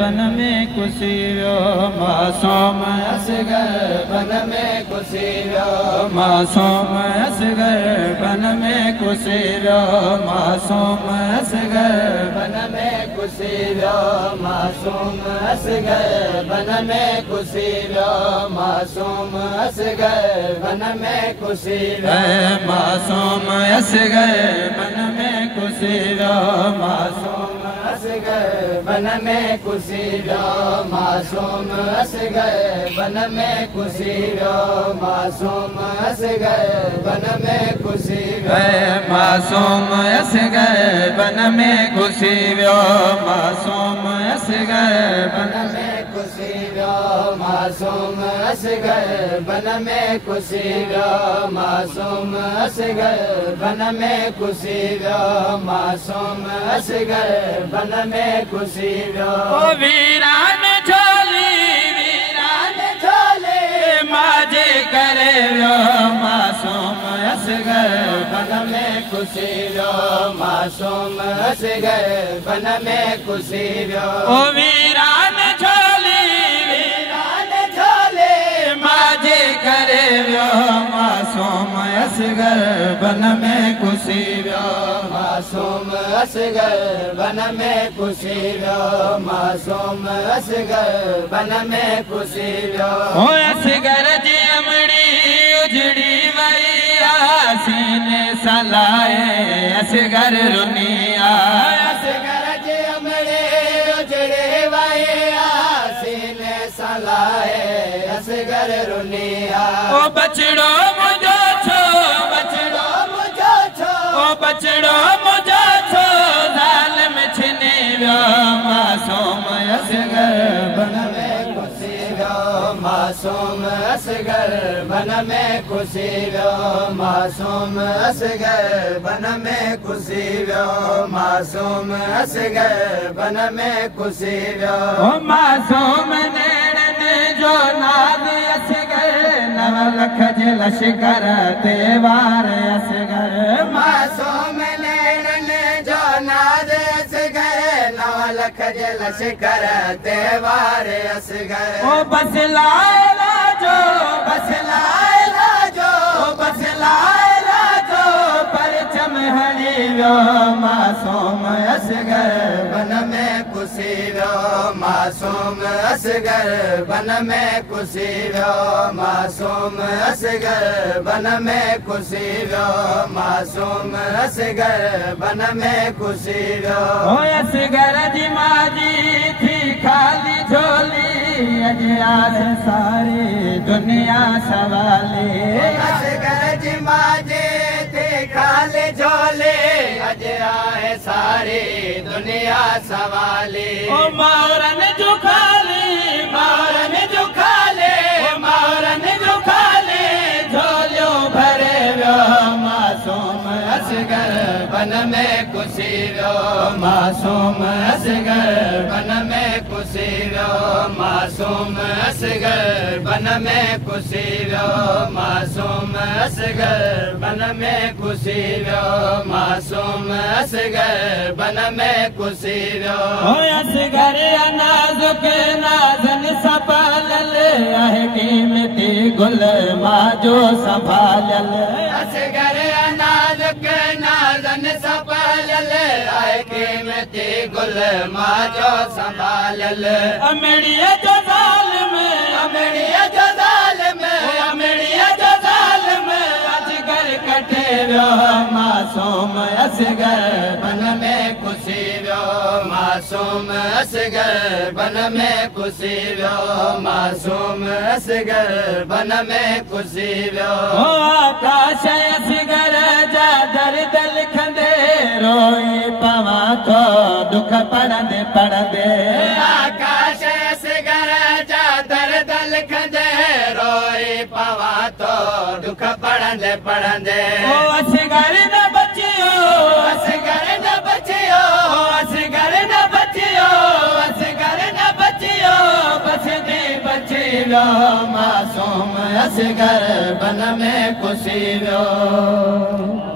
बन में खुशी वियो मासूम असगर बन में खुशी वियो मासूम असगर बन में खुशी वियो मासूम असगर बन में खुशी वियो मासूम असगर बन में खुशी वियो मासूम असगर बन में खुशी वियो मासूम असगर बन में खुशी वियो मासूम असगर बन में खुशी वियो मासूम असगर बन में खुशी वियो मासूम असगर बन में खुशी वियो मासूम असगर बन में खुशी वियो मासूम असगर बन में खुशी वियो मासूम असगर बन में खुशी वियो मासूम असगर बन में खुशी वियो मासूम असगर बन में खुशी वियो वीरान झोली माजे करे वियो मासूम असगर बन में खुशी वियो मासूम असगर बन में खुशी वियो वीरान झोली माजे करे वियो मासूम असगर बन में खुशी वियो मासूम असगर बन में खुशी वियो मासूम असगर बन में खुशी वियो असगर जी अमड़ी उजड़ी वैया सीने सलाए असगर रुनिया असगर जी अमड़ी उजड़ी वैया सीने सलाए असगर रुनिया ओ बचड़ो मुझो छो बचड़ो मुझो छो ओ बचड़ो मुझो छो जालिम छिने वियो मासूम असगर बन में खुशी वियो मासूम असगर बन में खुशी वियो मासूम असगर बन में खुशी वियो मासूम असगर बन में खुशी वियो ओ मासूम जो नाद असगर नव लख जे लश्कर ते वार असगर मासूम नैणन जो नाद असगर नव लख जे लश्कर ते वार असगर ओ बस लायला जो बस लायला जो बस लायला जो परचम हरी वियो मासूम असगर बन में खुशी वियो मासूम असगर बन में खुशी वियो मासूम असगर बन में खुशी वियो मासूम असगर बन में खुशी वियो असगर जी माजी थी खाली झोली अज सारी दुनिया सवाली असगर जी माजी थी खाली झोली अज आए सारी दुनिया सवाली ओ मारन जो खाली मारन जो खाले मारन जो खाले झोलियो भरे वियो मासूम असगर बन में खुशी वियो मासूम असगर बन में खुशी वियो मासूम असगर बन में खुशी वियो मासूम असगर बन में खुशी वियो मासूम असगर बन में खुशी वियो असगर नाजुक नाज़न संभालल आहे कीमती गुल माजो संभालल असगर नाजुक नाज़न संभालल आहे कीमती गुल माजो संभालल अमड़ीअ जो ज़ालिम अमड़ीअ जो ज़ालिम अमड़ीअ जो ज़ालिम असगर कटे वियो मासूम असगर बन में खुशी वियो मासूम असगर बन में खुशी वियो मासूम असगर बन में खुशी वियो आकाश असगर जा दर्द लिखंदे रोई पवा तो दुख पढ़ंदे पढ़ंदे आकाश असगर जा दर्द लिखंदे रोई पवा तो दुख पढ़ंदे पढ़ंदे असगर न बचियो असगर न बचियो असगर न बचियो असगर न बचियो बस दे बचियो मासूम असगर बन में खुशी वियो।